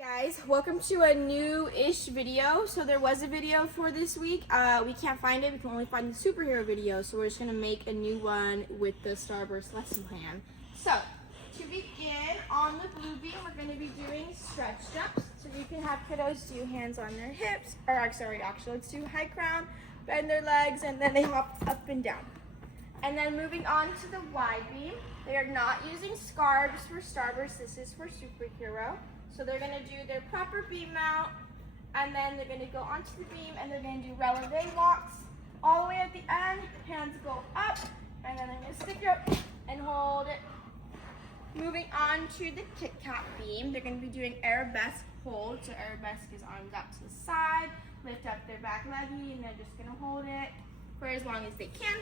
Guys, welcome to a new-ish video. So there was a video for this week. We can't find it. We can only find the superhero video. So we're just going to make a new one with the Starburst lesson plan. So to begin, on the blue beam, we're going to be doing stretch jumps. So you can have kiddos do hands on their hips. Or sorry, actually, let's do high crown, bend their legs, and then they hop up and down. And then moving on to the wide beam, they are not using scarves for Starburst. This is for superhero. So they're going to do their proper beam mount, and then they're going to go onto the beam, and they're going to do releve walks all the way at the end. Hands go up, and then they're going to stick it and hold it. Moving on to the Kit Kat beam, they're going to be doing arabesque hold. So arabesque is arms out to the side, lift up their back leggy, and they're just going to hold it for as long as they can.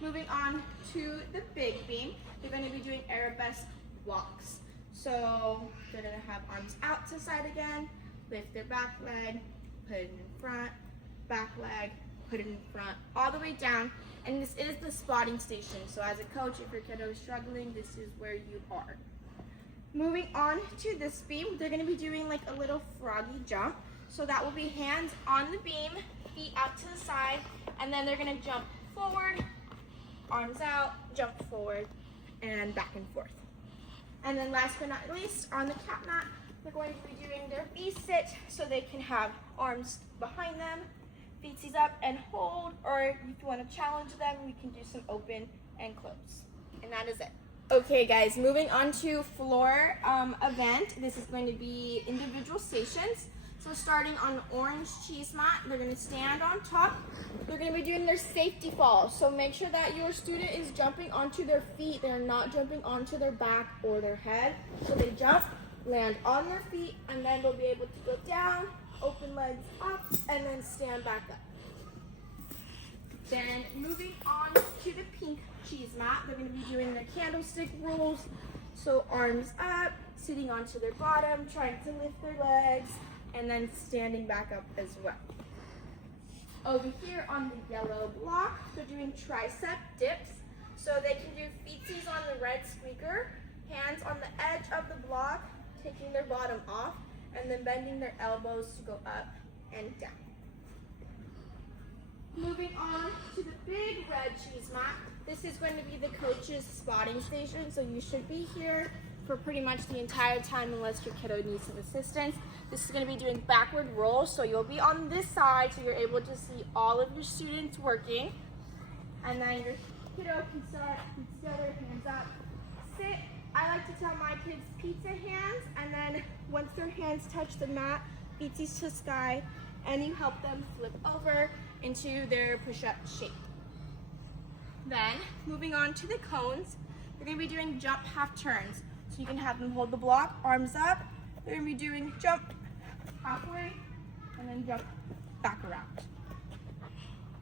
Moving on to the big beam, they're going to be doing arabesque walks. So they're going to have arms out to the side again, lift their back leg, put it in front, back leg, put it in front, all the way down. And this is the spotting station. So as a coach, if your kiddo is struggling, this is where you are. Moving on to this beam, they're going to be doing like a little froggy jump. So that will be hands on the beam, feet out to the side, and then they're going to jump forward, arms out, jump forward, and back and forth. And then last but not least, on the cat mat, they're going to be doing their V-sit, so they can have arms behind them, feetsies up and hold, or if you want to challenge them, we can do some open and close. And that is it. Okay guys, moving on to floor event. This is going to be individual stations. So starting on the orange cheese mat, they're going to stand on top. They're going to be doing their safety fall. So make sure that your student is jumping onto their feet. They're not jumping onto their back or their head. So they jump, land on their feet, and then they'll be able to go down, open legs up, and then stand back up. Then moving on to the pink cheese mat, they're going to be doing their candlestick rules. So arms up, sitting onto their bottom, trying to lift their legs, and then standing back up as well. Over here on the yellow block, they're doing tricep dips. So they can do feetsies on the red squeaker, hands on the edge of the block, taking their bottom off, and then bending their elbows to go up and down. Moving on to the big red cheese mat. This is going to be the coach's spotting station, so you should be here for pretty much the entire time unless your kiddo needs some assistance. This is going to be doing backward rolls, so you'll be on this side so you're able to see all of your students working. And then your kiddo can start together, hands up, sit. I like to tell my kids pizza hands, and then once their hands touch the mat, feetsies to the sky, and you help them flip over into their push-up shape. Then, moving on to the cones, they're going to be doing jump half turns. So you can have them hold the block, arms up. They're going to be doing jump halfway, and then jump back around.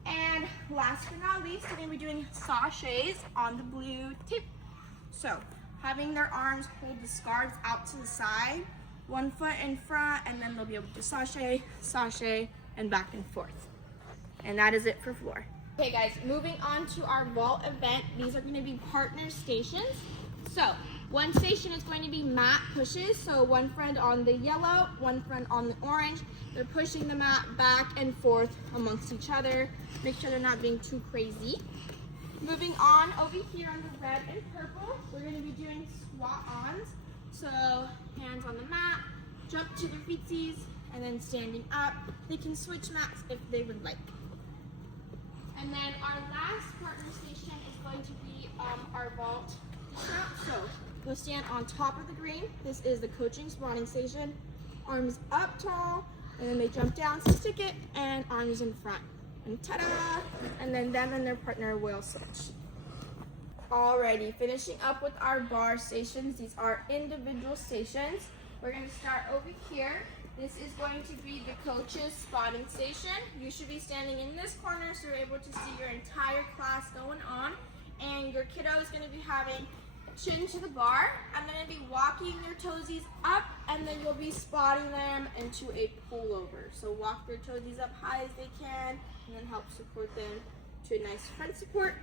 And last but not least, they're going to be doing sachets on the blue tape. So, having their arms hold the scarves out to the side, one foot in front, and then they'll be able to sachet, sachet, and back and forth. And that is it for floor. Okay guys, moving on to our vault event. These are going to be partner stations. So, one station is going to be mat pushes. So one friend on the yellow, one friend on the orange. They're pushing the mat back and forth amongst each other. Make sure they're not being too crazy. Moving on, over here on the red and purple, we're going to be doing squat-ons. So hands on the mat, jump to their feetsies, and then standing up. They can switch mats if they would like. And then our last partner station is going to be our vault dismount. So we'll stand on top of the green. This is the coaching spotting station. Arms up tall, and then they jump down, stick it, and arms in front. And ta-da! And then them and their partner will switch. Alrighty, finishing up with our bar stations. These are individual stations. We're going to start over here. This is going to be the coach's spotting station. You should be standing in this corner so you're able to see your entire class going on. And your kiddo is going to be having chin to the bar. I'm going to be walking their toesies up, and then you'll be spotting them into a pullover. So walk their toesies up high as they can, and then help support them to a nice front support.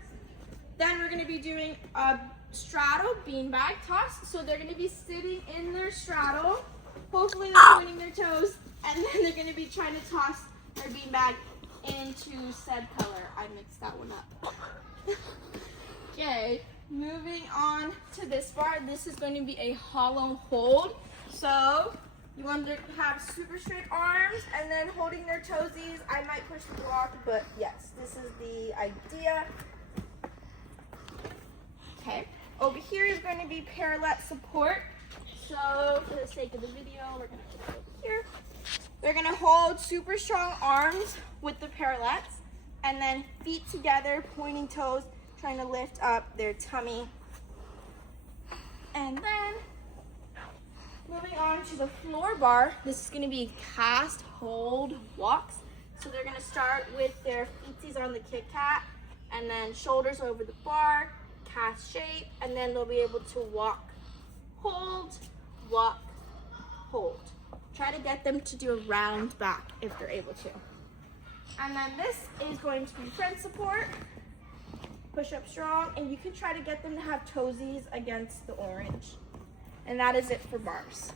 Then we're going to be doing a straddle beanbag toss. So they're going to be sitting in their straddle, Hopefully they're pointing their toes, and then they're going to be trying to toss their beanbag into said color. I mixed that one up. Okay, moving on to this bar. This is going to be a hollow hold. So you want to have super straight arms and then holding their toesies. I might push the block, but yes, this is the idea. Okay, over here is going to be parallel support. So for the sake of the video, we're going to put it over here. They're going to hold super strong arms with the parallettes, and then feet together, pointing toes, trying to lift up their tummy. And then moving on to the floor bar, this is going to be cast hold walks. So they're going to start with their feetsies on the Kit Kat, and then shoulders over the bar, cast shape, and then they'll be able to walk, hold, walk, hold. Try to get them to do a round back if they're able to. And then this is going to be front support, push up strong, and you can try to get them to have toesies against the orange. And that is it for bars.